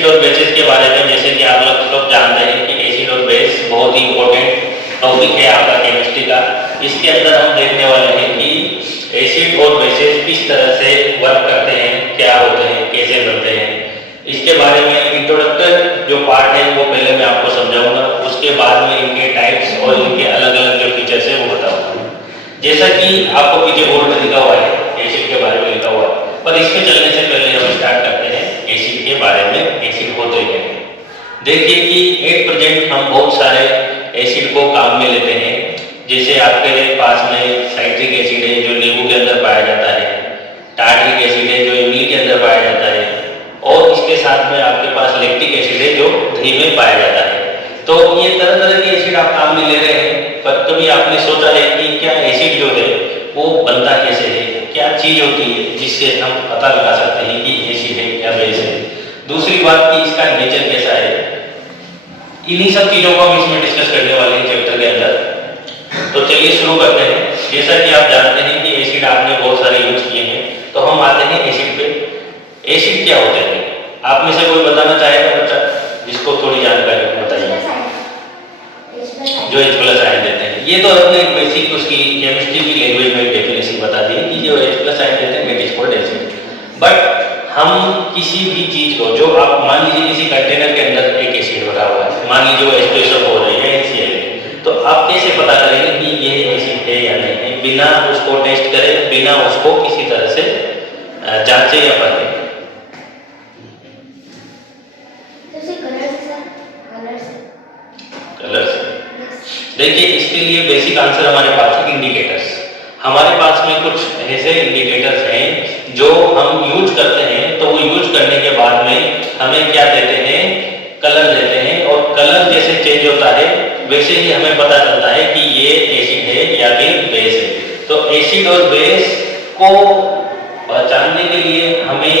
Acid और basis के बारे में जैसे कि आप लोग सब जानते हैं कि एसिड और बेस बहुत ही इंपॉर्टेंट टॉपिक है आपका केमिस्ट्री का। इसके अंदर हम देखने वाले हैं कि एसिड और बेसिस किस तरह से वर्क करते हैं, क्या होते हैं, कैसे बनते हैं। इसके बारे में इंट्रोडक्टर जो पार्ट है वो पहले मैं आपको समझाऊंगा, उसके बाद में इनके टाइप्स और इनके अलग अलग जो फीचर्स है वो बताऊंगा। जैसा कि आपको पीछे बोर्ड में लिखा हुआ है, एसिड के बारे में लिखा हुआ है, पर इसमें चलने से पहले हम स्टार्ट करते हैं एसिड के बारे में। एसिड होते क्या है, देखिए कि एट प्रेजेंट हम बहुत सारे एसिड को काम में लेते हैं। जैसे आपके पास में साइट्रिक एसिड है जो नींबू के अंदर पाया जाता है, टार्ट्रिक एसिड है जो इमली के अंदर पाया जाता है, और इसके साथ में आपके पास लैक्टिक एसिड है जो दही में पाया जाता है। तो ये तरह तरह के एसिड आप काम में ले रहे हैं, पर कभी आपने सोचा है कि क्या एसिड जो है वो बनता कैसे है, क्या चीज होती है जिससे हम पता लगा सकते हैं कि एसिड है या बेस है। दूसरी बात कि इसका नेचर कैसा है, इन्हीं सब चीजों को हम इसमें डिस्कस करने वाले हैं चैप्टर के अंदर। तो चलिए शुरू करते हैं। जैसा कि आप जानते हैं कि एसिड आपने बहुत सारे यूज किए हैं, तो हम आते हैं एसिड पे। एसिड क्या होते हैं, आप में से कोई बताना चाहेगा बच्चा जिसको थोड़ी जानकारी बताइए। जो H+ आयन देते हैं, ये तो आपने एक बेसिक उसकी केमिस्ट्री की लैंग्वेज में डेफिनेशन बता दी कि जो H+ आयन देते हैं that is called acid. But हम किसी भी चीज को, जो आप मान लीजिए किसी कंटेनर के अंदर एक एसिड भरा हुआ है, मान लीजिए वो H2SO4 है या HCl है, तो आप कैसे पता करेंगे कि ये एसिड है या नहीं है, बिना उसको टेस्ट करे, बिना उसको किसी तरह से जांचे या परखे। कलर से। देखिए इसके लिए बेसिक आंसर हमारे पास है इंडिकेटर्स। हमारे पास में कुछ ऐसे इंडिकेटर्स हैं जो हम यूज करते हैं, तो वो यूज करने के बाद में हमें क्या देते हैं, कलर देते हैं, और कलर जैसे चेंज होता है वैसे ही हमें पता चलता है कि ये एसिड है या फिर बेस है। तो एसिड और बेस को पहचानने के लिए हमें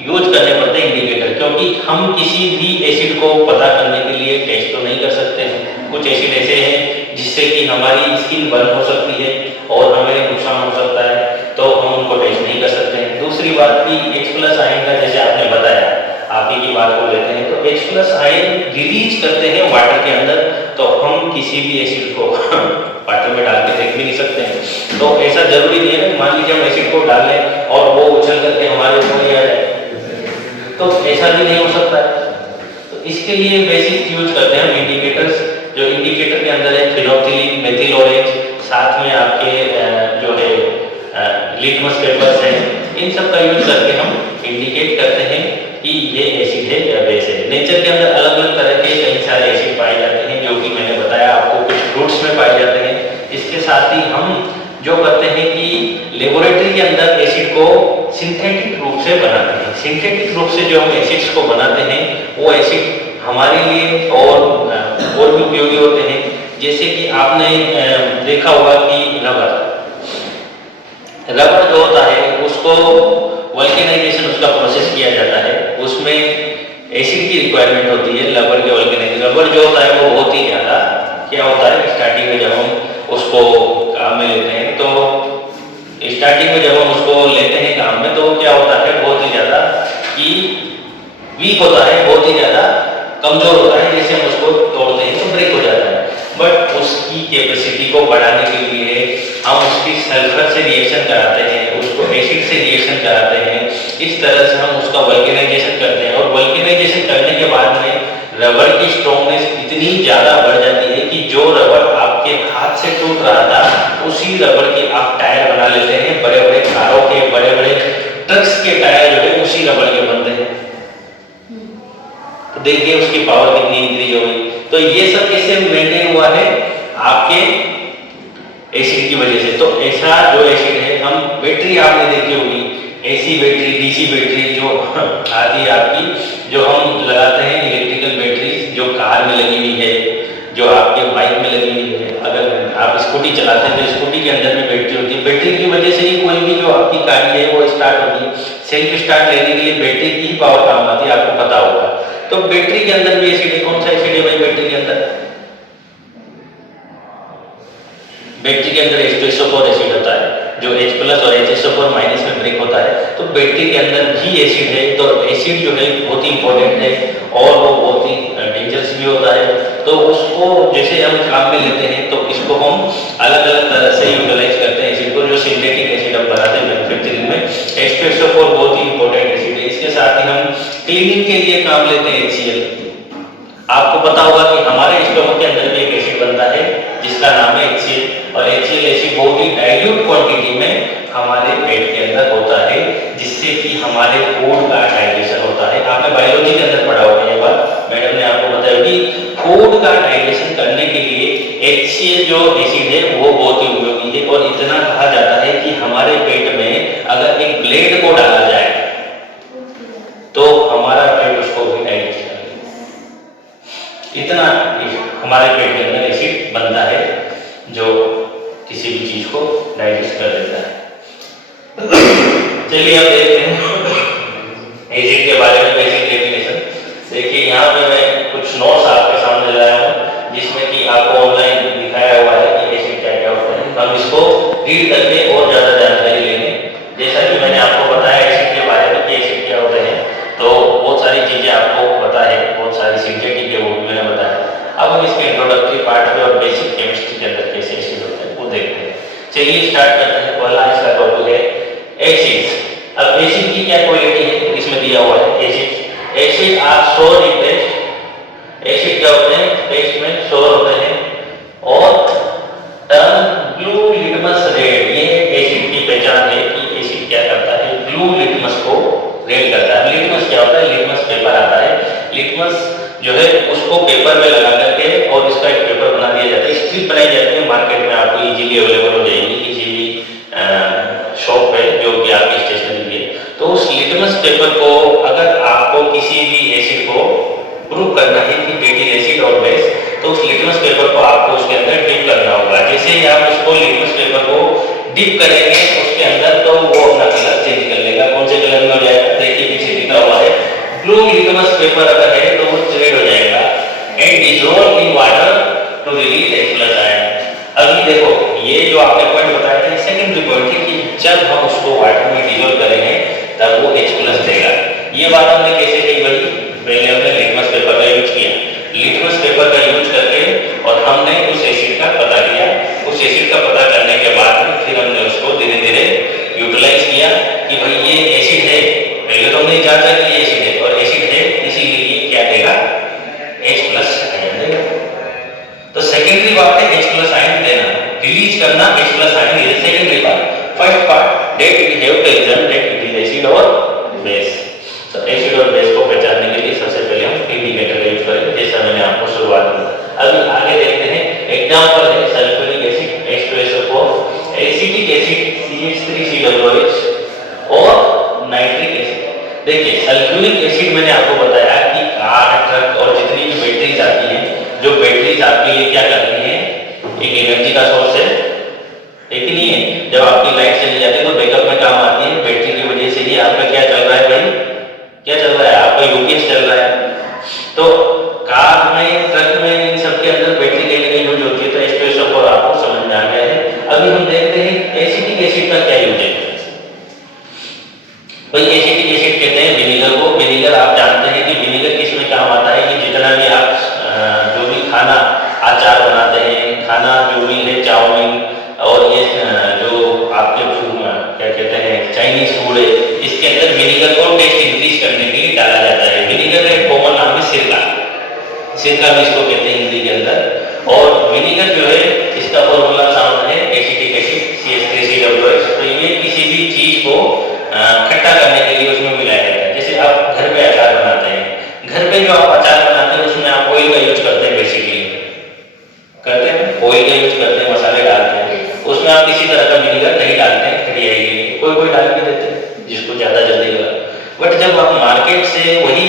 यूज करने पड़ते हैं इंडिकेटर, क्योंकि हम किसी भी एसिड को पता करने के लिए टेस्ट तो नहीं कर सकते हैं। कुछ एसिड ऐसे हैं जिससे कि हमारी स्किन बर्न हो सकती है और हमें नुकसान हो सकता है, तो हम उनको टेस्ट नहीं कर सकते हैं। दूसरी बात कि H+ आयन का जैसे आपने बताया, आप ही की बात को लेते हैं, तो H+ आयन रिलीज करते हैं वाटर के अंदर, तो हम किसी भी एसिड को वाटर में डाल के देख भी नहीं सकते हैं। तो ऐसा जरूरी नहीं है, मान लीजिए हम एसिड को डाल लें और वो उछल करके हमारे ऊपर ही आ जाए, तो ऐसा भी नहीं हो सकता है। तो इसके लिए बेसिक यूज करते हैं हम इंडिकेटर्स। जो इंडिकेटर के अंदर है फिनोक्सिलिन, मेथिल ऑरेंज, साथ में आपके जो है लिटमस पेपर्स हैं, इन सब का यूज करके हम इंडिकेट करते हैं कि ये एसिड है या बेस है। नेचर के अंदर अलग अलग तरह के कई सारे एसिड पाए जाते हैं, जो कि मैंने बताया आपको, कुछ फ्रूट्स में पाए जाते हैं। इसके साथ ही हम जो करते हैं कि लेबोरेटरी के अंदर एसिड को सिंथेटिक रूप से बनाते हैं। सिंथेटिक रूप से जो हम एसिड्स को बनाते हैं, वो एसिड हमारे लिए और भी उपयोगी होते हैं। जैसे कि आपने देखा होगा कि रबर जो होता है उसको वल्केनाइजेशन, उसका प्रोसेस किया जाता है, उसमें एसिड की रिक्वायरमेंट होती है। रबर के वल्केनाइजेशन, रबर जो होता है वो बहुत ही ज्यादा क्या होता है, स्टार्टिंग में जब हम उसको काम में लेते हैं, तो स्टार्टिंग में जब हम उसको लेते हैं काम में, तो क्या होता है, बहुत ही ज्यादा कि वीक होता है, बहुत ही ज्यादा कमजोर होता है। जैसे हम उसको तोड़ते हैं तो ब्रेक हो जाता है। बट उसकी कैपेसिटी को बढ़ाने के लिए हम उसकी सल्फर से रिएक्शन कराते हैं, उसको एसिड से रिएक्शन कराते हैं। इस तरह से हम उसका वल्केनाइजेशन करते हैं, और वल्केनाइजेशन करने के बाद में रबर की स्ट्रॉन्गनेस इतनी ज्यादा बढ़ जाती है कि जो रबर आपके हाथ से टूट रहा था, उसी रबर के आप टायर बना लेते हैं। बड़े बड़े कारों के, बड़े बड़े ट्रक्स के टायर जो है उसी रबर के बनते हैं। तो देखिए उसकी पावर कितनी इंक्रीज हो गई। तो ये सब कैसे मेंटेन हुआ है, आपके एसिड की वजह से। तो ऐसा जो एसिड है, हम बैटरी आपने देखी होगी, एसी बैटरी, डीसी बैटरी जो आती है आपकी, जो हम लगाते हैं, इलेक्ट्रिकल बैटरी जो कार में लगी हुई है, जो आपके बाइक में लगी हुई है। अगर आप स्कूटी चलाते हैं तो स्कूटी के अंदर में बैटरी होती है। बैटरी की वजह से ही कोई भी जो आपकी गाड़ी है वो स्टार्ट होती है। सेल्फ स्टार्ट लेने के लिए बैटरी की ही पावर काम आती है, आपको पता होगा। तो बैटरी के अंदर भी एसिड है। कौन सा एसिड है भाई बैटरी के अंदर? बैटरी के अंदर H2SO4 एसिड होता है। जो H+ और HSO4 माइनस में ब्रेक होता है, तो बैटरी के अंदर भी एसिड है, तो एसिड जो है बहुत ही इंपॉर्टेंट है और वो बहुत ही डेंजरस भी होता है। तो उसको जैसे हम काम में लेते हैं तो इसको हम अलग अलग तरह से यूटिलाइज करते हैं एसिड को, जो सिंथेटिक एसिड हम बनाते हैं मैन्युफैक्चरिंग में। H2SO4 बहुत ही इंपॉर्टेंट एसिड है। इसके साथ ही हम क्लीनिंग के लिए काम लेते हैं HCl। आपको पता होगा कि हमारे स्टोमक के अंदर भी एक एसिड बनता है जिसका नाम है HCl, और HCl एसिड बहुत ही डाइल्यूट क्वांटिटी में हमारे पेट के अंदर होता है, जिससे कि हमारे फूड का डाइजेशन होता है। आपने बायोलॉजी के अंदर पढ़ा होगा ये बात, मैडम ने आपको बताया कि फूड का डाइजेशन करने के लिए HCl जो एसिड है वो बहुत ही उपयोगी है। और इतना कहा जाता है कि हमारे पेट में अगर एक ब्लेड को डाला जाए तो हमारा पेट उसको भी डाइजेस्ट करेगा। इतना हमारे पेट के अंदर एसिड बनता है जो किसी भी चीज को डाइजेस्ट कर देता है। चलिए अब देखते हैं एसिड के बारे में बेसिक डेफिनेशन। देखिए यहाँ पे मैं कुछ नोट्स आपके सामने लाया हूँ जिसमें कि आपको ऑनलाइन दिखाया हुआ है कि एसिड क्या क्या होता है। हम इसको रीड करके और ज्यादा जानकारी लेंगे। जैसा कि मैंने आपको बताया एसिड के बारे में कि एसिड क्या होते हैं, तो बहुत सारी चीजें आपको पता है, बहुत सारी सिंथेटिक है वो भी मैंने बताया। अब हम इसके इंट्रोडक्टरी पार्ट में और बेसिक केमिस्ट्री के अंदर कैसे एसिड होते हैं वो देखते हैं। चलिए स्टार्ट करते हैं। पहला इसका टॉपिक है एसिड्स। अब एसिड की क्या क्वालिटी है इसमें दिया हुआ है। एसिड आर सोर इन टेस्ट। एसिड क्या होते हैं, टेस्ट में सोर होते हैं और टर्न ब्लू लिटमस रेड। ये एसिड की पहचान है कि एसिड क्या करता है, ब्लू लिटमस को रेड करता है। लिटमस क्या होता है, लिटमस पेपर आता है। लिटमस जो है उसको पेपर में लगा करके और इसका एक पेपर बना दिया जाता है, स्ट्रिप बनाई जाती है, मार्केट में आपको इजीली अवेलेबल हो जाएगी किसी भी शॉप पे जो कि आपकी स्टेशनरी है। तो उस लिटमस पेपर को अगर आपको किसी भी एसिड को प्रूव करना है कि इट इज एसिड और बेस, तो उस लिटमस पेपर को आपको उसके अंदर डिप करना होगा। जैसे ही आप उसको लिटमस पेपर को डिप करेंगे उसके अंदर तो वो अपना कलर चेंज कर लेगा। कौन से कलर में हो जाएगा, देखिए पीछे लिखा हुआ है ब्लू लिटमस पेपर अगर है तो वो रेड हो जाएगा and dissolve in water to release H+ ion. अभी देखो ये जो आपने पॉइंट बताया था सेकंडरी पॉइंट है कि जब हम उसको वाटर में डिसॉल्व करेंगे तब वो H+ देगा। ये बात हमने कैसे की भाई, पहले हमने लिटमस पेपर का यूज किया। लिटमस पेपर का यूज करके और हमने उस एसिड का पता किया। उस एसिड का पता करने के बाद में फिर हमने उसको धीरे धीरे यूटिलाइज किया कि भाई ये एसिड है। पहले तो हमने जांचा कि ये एसिड है और एसिड है इसीलिए ये क्या देगा, H+ आयन देगा। तो सेकेंडरी बात है H+ आयन देना, रिलीज करना H+ आयन, ये secondary part. First part that we have to examine that it is acid और बेस। तो एसिड और बेस को पहचानने के लिए सबसे पहले हम इंडिकेटर का यूज करेंगे, जैसा मैंने आपको शुरुआत में। अभी आगे देखते हैं एग्जांपल है sulphuric acid H2SO4, acetic acid CH3COOH और नाइट्रिक एसिड। देखिए सल्फ्यूरिक एसिड मैंने आपको बताया कि कार, ट्रक और जितनी भी बैटरीज आती हैं, जो बैटरीज आपके लिए क्या करती हैं, एक एनर्जी का सोर्स है, एक नहीं है। जब आपकी लाइट चली जाती है तो बैकअप में काम आती है। बैटरी की वजह से ही आपका क्या चल रहा है भाई, क्या चल रहा है, आपका यूपीएस चल रहा है। तो कार में, ट्रक में, इन सब के अंदर बैटरी कहीं ना यूज होती है। तो H2SO4 आपको समझ में आ गया है। अभी हम देखते हैं एसिटिक एसिड का क्या यूज है। भाई एसिटिक एसिड कहते हैं विनेगर को। विनेगर आप जानते हैं कि विनेगर किस में काम आता है कि जितना भी आप जो भी खाना अचार बनाते हैं, खाना जो भी है चाउमीन और ये जो आपके क्या कहते हैं चाइनीज फूड है, इसके अंदर विनेगर को टेस्ट इंक्रीज करने के लिए डाला जाता है। विनेगर का एक कॉमन नाम है सिरका, सिरका भी इसको कहते हैं हिंदी के अंदर। और विनेगर जो है इसका फॉर्मूला साउंड है एसिटिक एसिड CH3COOH। तो ये किसी भी चीज को खट्टा करने के लिए उसमें मिलाया जाता है। जैसे आप घर पे अचार बनाते हैं, घर पे जो आप अचार बनाते हैं उसमें आप ऑयल का यूज करते हैं, बेसिकली करते हैं, ऑयल का यूज करते हैं, मसाले डालते हैं, उसमें आप किसी तरह का विनेगर नहीं डालते हैं खटियाई के लिए, कोई कोई डाल भी देते हैं जिसको ज्यादा जल्दी लगा। बट जब आप मार्केट से वही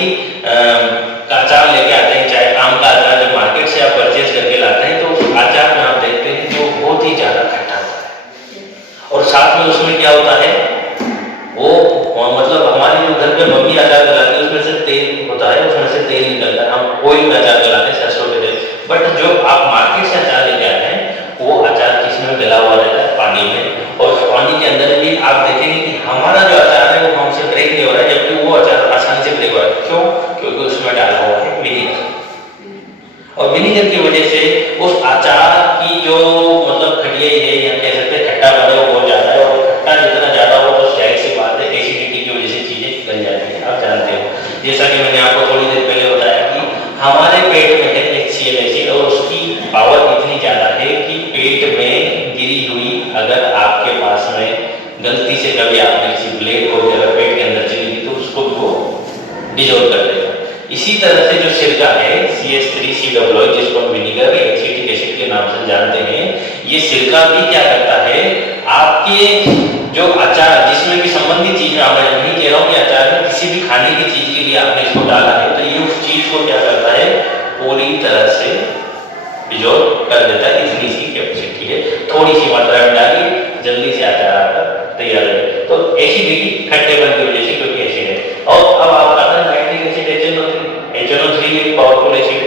अचार लेके आते हैं, चाहे आम का अचार जब मार्केट से आप परचेज करके लाते हैं तो अचार में आप देखते हैं जो बहुत ही ज्यादा खट्टा होता है। और साथ में उसमें क्या होता है, वो मतलब हमारे जो घर पे मम्मी अचार बनाती है उसमें से तेल होता है, उसमें से तेल निकलता है। हम ऑयल में अचार बनाते हैं, सरसों के तेल। बट जो आप मार्केट से अचार लेके आते हैं वो अचार किसमें मिला हुआ रहता है, पानी में। और पानी के जैसा कि मैंने आपको थोड़ी देर पहले बताया कि हमारे पेट में है HCl एसिड और उसकी पावर इतनी ज़्यादा है कि पेट में गिरी हुई अगर आपके पास में गलती से कभी आपने किसी ब्लेड को अगर पेट के अंदर चली गई तो उसको वो डिजोल्व कर देगा। इसी तरह से जो सिरका है CH3COO जिसको हम विनेगर या एसिटिक एसिड के नाम से जानते हैं, ये सिरका भी क्या करता है आपके जो अचार जिसमें भी संबंधित चीज में मैं नहीं कह रहा हूँ कि अचार में किसी भी खाने की चीज के लिए आपने इसको डाला है तो ये उस चीज को क्या करता है पूरी तरह से डिजोल्व कर देता है। इतनी सी कैपेसिटी है, थोड़ी सी मात्रा में डालिए जल्दी से अचार आपका तैयार है। तो एसिडिटी खट्टेपन की वजह से क्योंकि एसिड है। और अब आप आता है नाइट्रिक एसिड HNO3 एक पावरफुल एसिड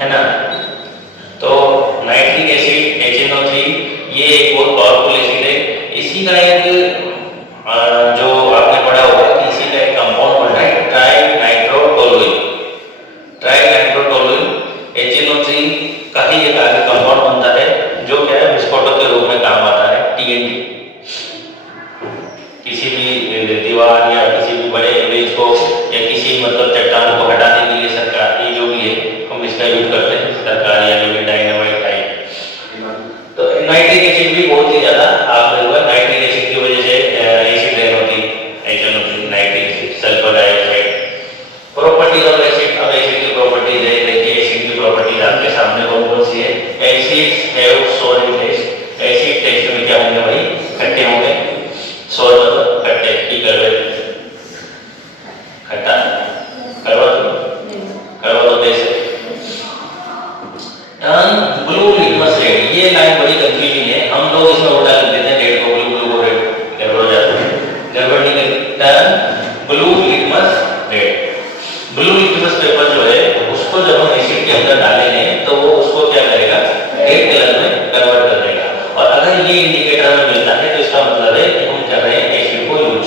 है ना, तो नाइट्रिक एसिड HNO3 ये एक बहुत पावरफुल एसिड है। इसी का एक जो आपने पढ़ा होगा कि इसी का एक कंपाउंड होता है ट्राइनाइट्रोटोलुइन। ट्राइनाइट्रोटोलुइन HNO3 का ही एक आगे कंपाउंड बनता है जो क्या है विस्फोटक के रूप में काम आता है। TNT किसी भी दीवार या किसी भी बड़े इमेज को या किसी मतलब चट्टान को हटाने के लिए सरकार ये जो भी है हम इसका यूज करते हैं, सरकार या जो भी डायनामाइट टाइप। तो नाइट्रिक एसिड भी बहुत ही ज्यादा आपने हुआ नाइट्रिक एसिड की वजह से एसिड रेन होती है HNO3 nitric acid sulphur dioxide. Properties of acid, अब एसिड की प्रॉपर्टीज है, देखिए एसिड की प्रॉपर्टीज आपके सामने कौन कौन सी है। Acids have sour taste, acid taste में क्या होंगे भाई खट्टे होंगे, सोर मतलब खट्टे की कड़वे, खट्टा कड़वा तो देश ब्लू लिटमस रेड, ये लाइन बड़ी कंफ्यूजिंग है, हम लोग इसमें उल्टा कर देते हैं रेड को ब्लू, ब्लू को रेड, गड़बड़ हो जाता है, गड़बड़ नहीं करता। Blue litmus red, blue litmus paper जो है उसको जब हम एसिड के अंदर डालेंगे तो वो उसको क्या करेगा रेड कलर में कन्वर्ट कर देगा। और अगर ये इंडिकेटर में मिलता है तो इसका मतलब है कि हम कर रहे हैं एसिड को यूज,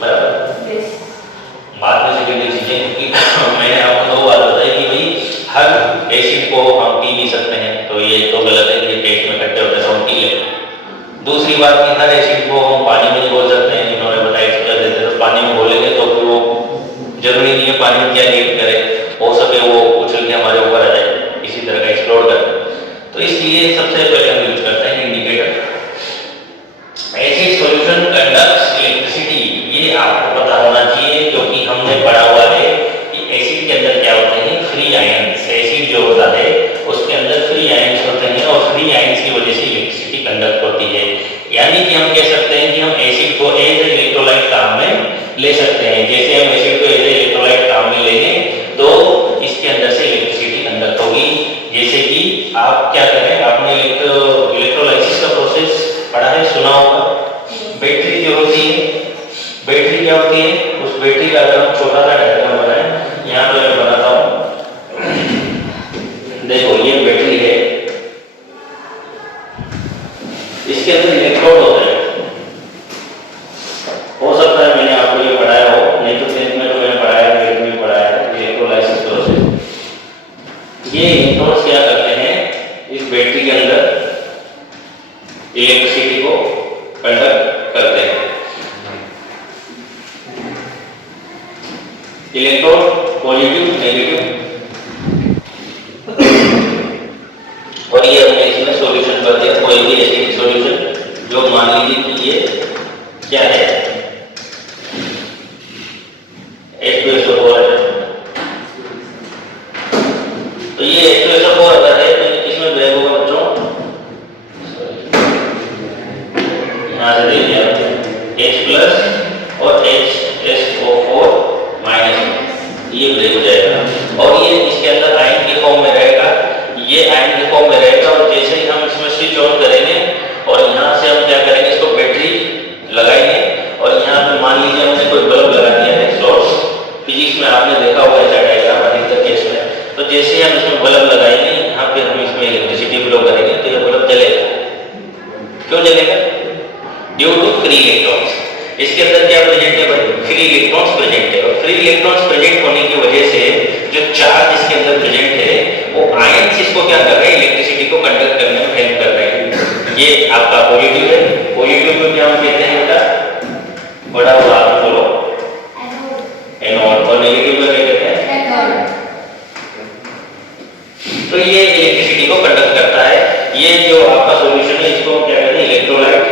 बराबर। बाद में सेकेंडरी चीजें क्योंकि मैंने आपको दो बार बताया कि भाई हर एसिड को हम पी नहीं सकते हैं, तो ये तो गलत है कि पेट में खट्टे होते हैं हम पी लें। दूसरी बात कि हर एसिड को हम पानी में घोल सकते हैं, इन्होंने बताया कर देते तो पानी में घोलेंगे तो फिर वो जरूरी नहीं है पानी में क्या रिएक्ट करे, हो सके वो उछल के हमारे ऊपर आ जाए, इसी तरह का एक्सप्लोड करे। तो इसलिए सबसे पहले हम यूज करते हैं indicator. Acid solution conducts electricity, ये आपको पता होना चाहिए क्योंकि हमने पढ़ा हुआ है कि एसिड के अंदर क्या होते हैं फ्री आयंस। एसिड जो होता है उसके अंदर फ्री आयंस होते हैं और फ्री आयंस की वजह से इलेक्ट्रिसिटी कंडक्ट होती है। यानी कि हम कह सकते हैं कि हम एसिड को एज इलेक्ट्रोलाइट काम में ले सकते हैं। जैसे हम एसिड को एज इलेक्ट्रोलाइट काम में लेंगे तो इसके अंदर से इलेक्ट्रिसिटी कंडक्ट होगी। जैसे कि आप क्या करें, आपने इलेक्ट्रोलाइसिस का प्रोसेस पढ़ा है, सुना होगा। बैटरी जो होती है, बैटरी क्या होती है, उस बैटरी का अगर हम छोटा सा डायग्राम बनाएं, यहाँ पे मैं बनाता हूँ। देखो ये बैटरी है, इसके अंदर इलेक्ट्रोड होते हैं। हो सकता है मैंने आपको ये पढ़ाया हो, नहीं तो 10th में तो मैंने पढ़ाया है, 12th में पढ़ाया है इलेक्ट्रोलाइसिस प्रोसेस। ये इलेक्ट्रोड्स क्या करते हैं इस बैटरी के अंदर इलेक्ट्रिसिटी को कंडक्ट करते हैं। इलेक्ट्रोड पॉजिटिव नेगेटिव, और ये हमने इसमें सॉल्यूशन कर दिया, कोई भी एसिड सॉल्यूशन जो मान लीजिए कि ये क्या है H2SO4 है, तो ये H2SO4 अगर है तो किसमें ब्रेक होगा बच्चों, यहाँ से देखिए H+ और HSO4- ये ब्रेक हो जाएगा और ये इसके अंदर आयन के फॉर्म में रहेगा, ये आयन के फॉर्म में रहेगा। और जैसे ही हम इसमें स्विच ऑन करेंगे और यहाँ से हम क्या करेंगे, इसको बैटरी लगाएंगे और यहाँ पे मान लीजिए हमने कोई बल्ब लगा दिया है सोर्स, फिजिक्स में आपने देखा होगा ऐसा डायग्राम अधिकतर केस में। तो जैसे ही हम इसमें बल्ब लगाएंगे, यहाँ पे हम इसमें इलेक्ट्रिसिटी फ्लो करेंगे तो ये बल्ब जलेगा। क्यों जलेगा? Due to free electrons. इसके अंदर क्या प्रेजेंट है भाई, फ्री इलेक्ट्रॉन्स प्रेजेंट है। और फ्री इलेक्ट्रॉन्स प्रेजेंट होने की वजह से जो चार्ज इसके अंदर प्रेजेंट है वो आयंस इसको क्या कर रहे हैं, इलेक्ट्रिसिटी को कंडक्ट करने में हेल्प कर रहे हैं। ये आपका पॉजिटिव है। पॉजिटिव को क्या हम कहते हैं बेटा, बड़ा हुआ आप बोलो एनोड, और नेगेटिव को क्या कहते हैं? कैथोड। तो ये इलेक्ट्रिसिटी को कंडक्ट करता है। ये जो आपका सॉल्यूशन है इसको क्या कहते हैं? इलेक्ट्रोलाइट।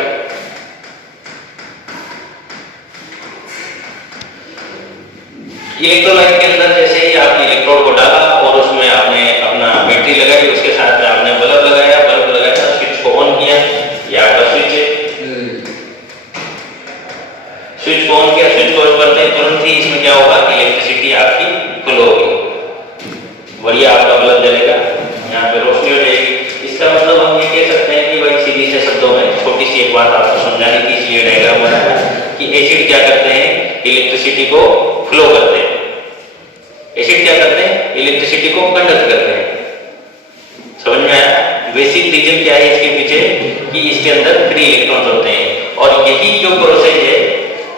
इलेक्ट्रोलाइट के अंदर जैसे ही आपने इलेक्ट्रोड को डाला और उसमें आपने अपना बैटरी लगाई, उसके साथ में आपने बल्ब लगाया, स्विच को ऑन किया, ये आपका स्विच है। स्विच को ऑन किया, स्विच को ऑन करते ही तुरंत ही इसमें क्या होगा? इलेक्ट्रिसिटी आपकी फ्लो होगी, बढ़िया आपका बल्ब जलेगा, यहाँ पे रोशनी हो जाएगी। इसका मतलब हम ये कह सकते हैं कि भाई सीधी से शब्दों में छोटी सी एक बात आपको समझाने की इसलिए डायग्राम बनाया कि एसिड क्या करते हैं? इलेक्ट्रिसिटी को फ्लो करते हैं। एसिड क्या करते हैं? इलेक्ट्रिसिटी को कंडक्ट करते हैं। समझ में आया? बेसिक रीजन क्या है इसके पीछे कि इसके अंदर फ्री इलेक्ट्रॉन्स होते हैं, और यही जो प्रोसेस है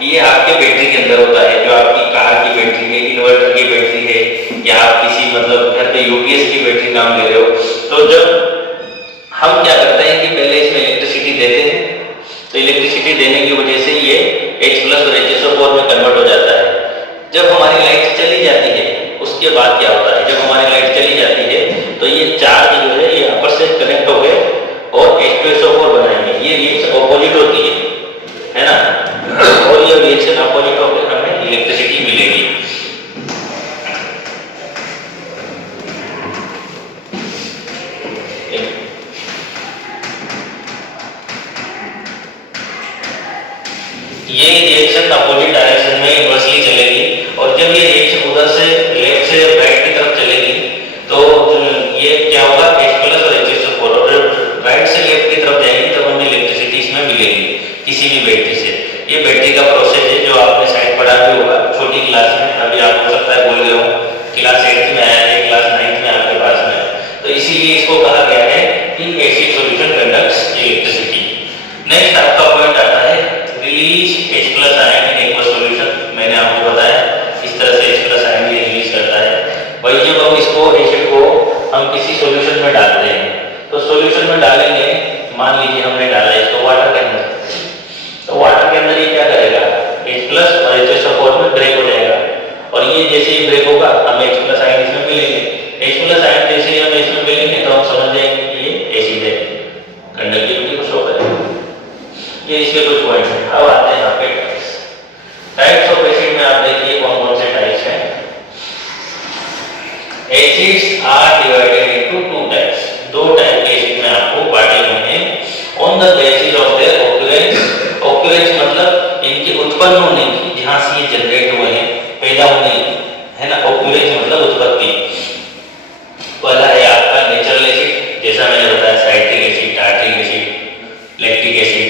ये आपके बैटरी के अंदर होता है। जो आपकी कार की बैटरी है, इन्वर्टर की बैटरी है, या आप किसी मतलब घर पे यूपीएस की बैटरी काम ले रहे हो, तो जब हम क्या करते हैं कि पहले इसमें इलेक्ट्रिसिटी देते हैं, तो इलेक्ट्रिसिटी देने की वजह से ये H+ और HSO4 में कन्वर्ट हो जाता है। जब हमारी लाइट चली जाती है उसके बाद क्या होता है? जब हमारी लाइट चली जाती है तो ये चार्ज जो है ये आपस से कनेक्ट हो गए और H2SO4 बनाएंगे। ये रिएक्शन ऑपोजिट होती है ना, और ये रिएक्शन ऑपोजिट होकर हमें इलेक्ट्रिसिटी मिलेगी। ये रिएक्शन अपोजिट डायरेक्शन में इनवर्सली चलेगी, और जब ये रिएक्शन उधर से लेफ्ट से राइट की तरफ चलेगी तो ये क्या होगा? H+ और HSO4, और राइट से लेफ्ट की तरफ जाएगी तब हमें इलेक्ट्रिसिटी इसमें मिलेगी किसी भी बैटरी से। ये बैटरी का प्रोसेस है जो आपने शायद पढ़ा भी होगा छोटी क्लास में, अभी आप हो सकता है भूल गए हो, क्लास 8 में आया है, क्लास 9 में आपके पास में, तो इसीलिए इसको कहा गया है कि acid solution conducts electricity. Next आपका पॉइंट आता है release H+ ion in aqueous solution. मैंने आपको बताया इस तरह से H+ आयन ये रिलीज करता है। वही जब हम इसको एसिड को हम किसी सॉल्यूशन में डालते हैं तो सॉल्यूशन में डालेंगे, मान लीजिए हमने डाला इसको वाटर के अंदर, तो वाटर के अंदर ये क्या करेगा? H+ और HSO4 में ब्रेक हो जाएगा, और ये जैसे ही ब्रेक होगा हमें H+ आयन इसमें मिलेंगे। H+ आयन जैसे ही हमें इसमें मिलेंगे तो हम समझ जाएंगे कि ये एसिड है, कंडक्टिविटी को शो करेगा। ये इसके कुछ पॉइंट्स हैं। अब आते हैं आपके टाइप्स। टाइप्स ऑफ एसिड में आप देखिए कौन कौन से टाइप्स हैं। Acids are divided into two types. दो टाइप के एसिड में आपको बांटे हुए हैं on the basis of their occurrence. Occurrence मतलब इनके उत्पन्न होने की, जहां से ये जनरेट हुए हैं, पैदा होने की, है ना। ऑक्यूरेंस मतलब उत्पत्ति। पहला है आपका नेचुरल एसिड, जैसा मैंने बताया citric acid, tartaric acid, lactic acid,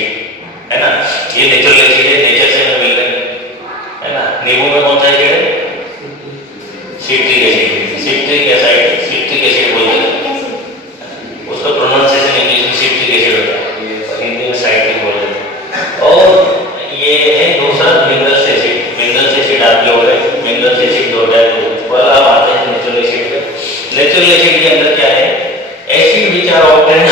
है ना। ये नेचुरल एसिड है, नेचर से हमें मिल रहे हैं, है ना। नींबू में कौन सा एसिड है? Citric acid. Citric acid, citric acid बोलते हैं उसका प्रोनाउंसिएशन इंग्लिश में सिट्रिक एसिड होता है, हिंदी में साइट्रिक बोलते हैं। और ये है दूसरा मिनरल्स एसिड। मिनरल्स एसिड आप लोग है, मिनरल्स एसिड दो टाइप। पर अब आते हैं नेचुरल एसिड पे। नेचुरल एसिड के अंदर क्या है? Acid which are obtained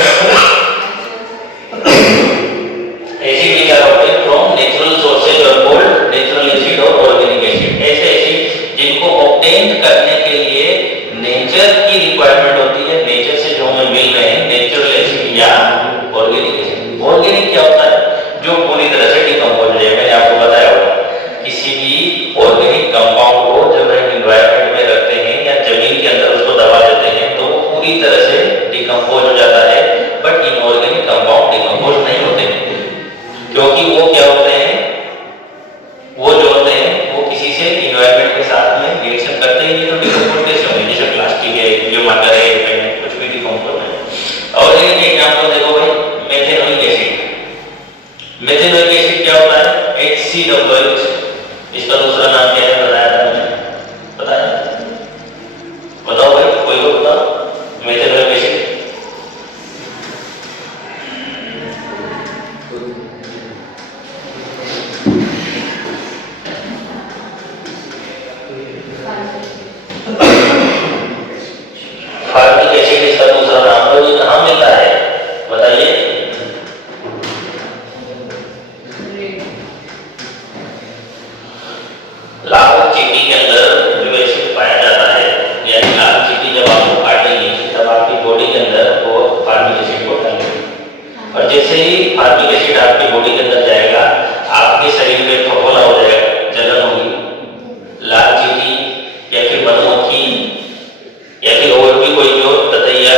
from natural sources और कॉल्ड नेचुरल एसिड और ऑर्गेनिक एसिड। ऐसे एसिड जिनको ऑब्टेन करने के लिए नेचर की रिक्वायरमेंट होती है, नेचर से जो हमें मिल रहे हैं, नेचुरल एसिड या ऑर्गेनिक एसिड। ऑर्गेनिक क्या होता है? जो पूरी तरह से डिकम्पोज हो जाए। मैंने आपको बताया होगा किसी भी ऑर्गेनिक कंपाउंड को जब हम एनवायरनमेंट में रखते हैं या जमीन के अंदर उसको दबा देते हैं तो वो पूरी तरह से डिकम्पोज हो जाता है, बट इनऑर्गेनिक कंपाउंड डिकम्पोज नहीं होते, क्योंकि वो क्या होते हैं, वो जो होते हैं वो किसी से इन्वायरमेंट के साथ में रिएक्शन करते ही नहीं, तो डिकम्पोज कैसे होंगे? जैसे प्लास्टिक है, जो मटर है, कुछ भी डिकम्पोज है। और एक एग्जांपल देखो भाई, मेथेनोइक एसिड। मेथेनोइक एसिड क्या होता है? HCOH। इसका दूसरा नाम क्या है बताया था मैंने, बताया? बताओ भाई, कोई को बताओ मेथेनोइक एसिड। मधुमक्खी या फिर और भी कोई जो ततैया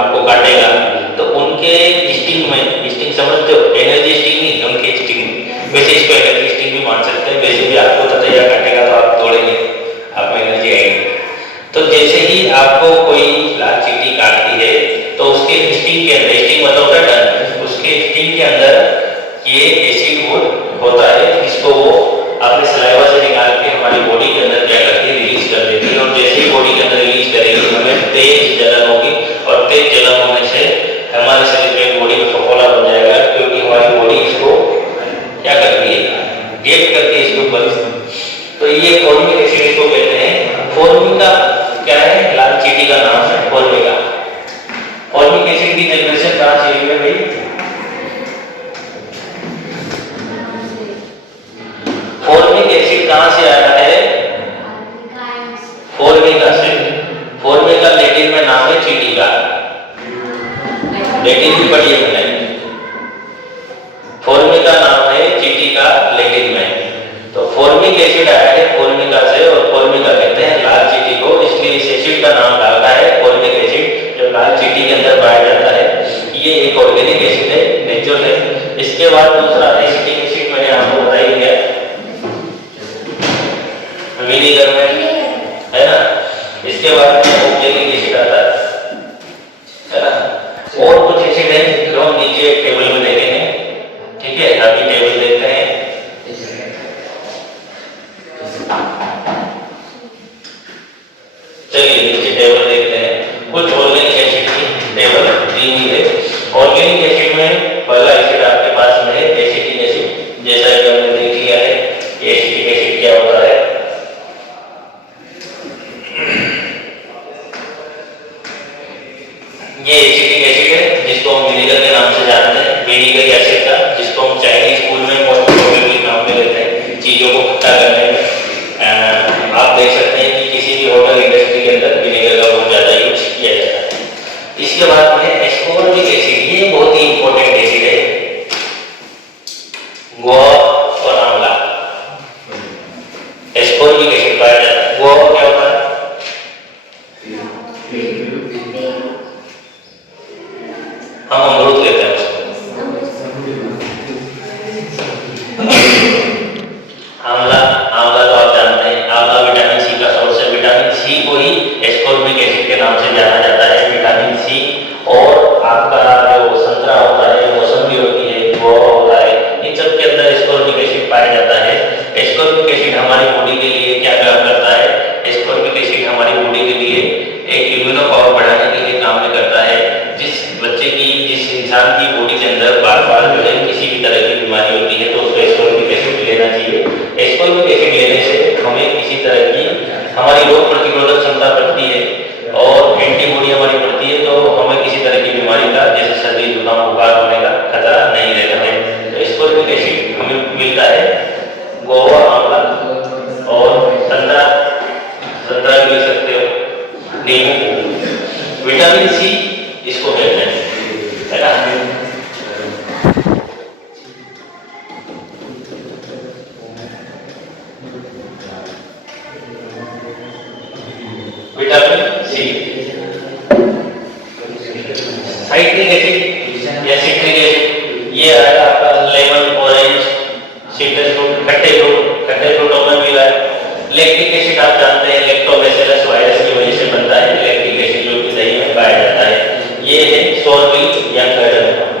आपको काटेगा, तो उनके स्टिंग में, स्टिंग समझते हो, एनर्जी स्टिंग नहीं, उनके स्टिंग, वैसे इसको एनर्जी स्टिंग भी मान सकते हैं। वैसे भी आपको ततैया काटेगा तो आप दौड़ेंगे, आपको एनर्जी आएगी। तो जैसे ही आपको कोई लाल चींटी काटती है तो उसके स्टिंग के अंदर, स्टिंग मतलब होता है डंक, उसके स्टिंग के अंदर ये एसिड होता है, जिसको वो अपने सलाइवा से निकाल के हमारी बॉडी के अंदर क्या करती है, रिलीज कर देती है। और जैसे ही बॉडी के अंदर रिलीज करेगी, हमें तेज जलन होगी, और तेज जलन होने से हमारे शरीर में बॉडी में फफोला बन जाएगा, क्योंकि हमारी बॉडी इसको क्या करती है, गेट करती है इसके ऊपर। तो ये फॉर्मिक एसिड इसको कहते हैं। फॉर्मिका क्या है, लाल चींटी का नाम है फॉर्मिका। फॉर्मिक एसिड की जनरेशन कहां से हुई है भाई? फॉर्मिक एसिड कहां से आया है? फॉर्मिका से। फॉर्मिका लैटिन में नाम है चींटी का, लैटिन भी पढ़ी है मैंने। फॉर्मिका नाम है चींटी का लैटिन में। तो फॉर्मिक एसिड आया है फॉर्मिका से, और फॉर्मिका कहते हैं लाल चींटी को, इसलिए इस एसिड का नाम डालता है फॉर्मिक एसिड, जो लाल चींटी के अंदर पाया जाता है। ये एक ऑर्गेनिक एसिड है, नेचुरल है। इसके बाद दूसरा एसिटिक एसिड मैंने आपको बताई है, विनेगर में, है ना। इसके बाद में ऑक्जेलिक एसिड आता है ना। और कुछ एसिड है जो हम नीचे टेबल में देखेंगे, ठीक है। अभी टेबल देखते हैं। चलिए नीचे टेबल देखते हैं। कुछ ऑर्गेनिक एसिड की टेबल दी हुई है। ऑर्गेनिक एसिड में पहला एसिड आपके पास में है एसिटिक एसिड, जैसा कि हमने देख लिया है एसिटिक एसिड क्या होता है। ये एसिटिक एसिड है, जिसको हम विनेगर के नाम से जानते हैं, विनेगर एसिड का, जिसको हम चाइनीज फूड में मोस्ट प्रोबेबली काम में लेते हैं चीजों को खट्टा करने में। आप देख सकते हैं कि किसी भी होटल इंडस्ट्री के अंदर विनेगर का बहुत ज्यादा यूज किया जाता है। इसके बाद में एस्कोर्बिक एसिड, ये बहुत ही इंपॉर्टेंट एसिड है। गुआवा और आंवला, एस्कोर्बिक एसिड पाया जाता है। गुआवा क्या होता है? हम अमरूद लेते हैं उसको। आंवला, आंवला तो आप जानते हैं, आंवला विटामिन सी का सोर्स है। विटामिन सी को ही एस्कोर्बिक एसिड के नाम से जाना जाता है। विटामिन सी, और आपका जो संतरा होता है, मौसमी होती है, वो होता है, इन सब के अंदर एस्कोर्बिक एसिड पाया जाता है। एस्कोर्बिक एसिड हमारी बॉडी के लिए क्या काम करता है? एस्कोर्बिक एसिड हमारी बॉडी के लिए एक इम्यूनो पावर बढ़ाने के लिए काम में करता है। जिस बच्चे की, जिस इंसान की बॉडी के अंदर बार बार जो है किसी भी तरह की बीमारी होती है, तो उसको एस्कोर्बिक एसिड लेना चाहिए। एस्कोर्बिक एसिड लेने से हमें किसी तरह की हमारी रोग प्रतिरोधक क्षमता बढ़ती है, और एंटीबॉडी हमारी बढ़ती है, तो हमें किसी तरह की बीमारी का, जैसे सर्दी जुकाम बुखार होने का खतरा नहीं रहता है। तो एस्कोर्बिक एसिड हमें मिलता है गुआवा, आंवला और संतरा, संतरा भी ले सकते हो, नींबू। विटामिन सी इसको कहते हैं, है ना। Vitamin C. साइट्रिक एसिड या सिट्रिक एसिड, ये है आपका लेमन, ऑरेंज, सिट्रस फ्रूट, खट्टे फ्रूटों में मिला है। लैक्टिक एसिड आप जानते हैं, लैक्टोबैसिलस वायरस की वजह से बनता है लैक्टिक एसिड, जो कि दही में पाया जाता है। ये है सोरबिल या कर्ड।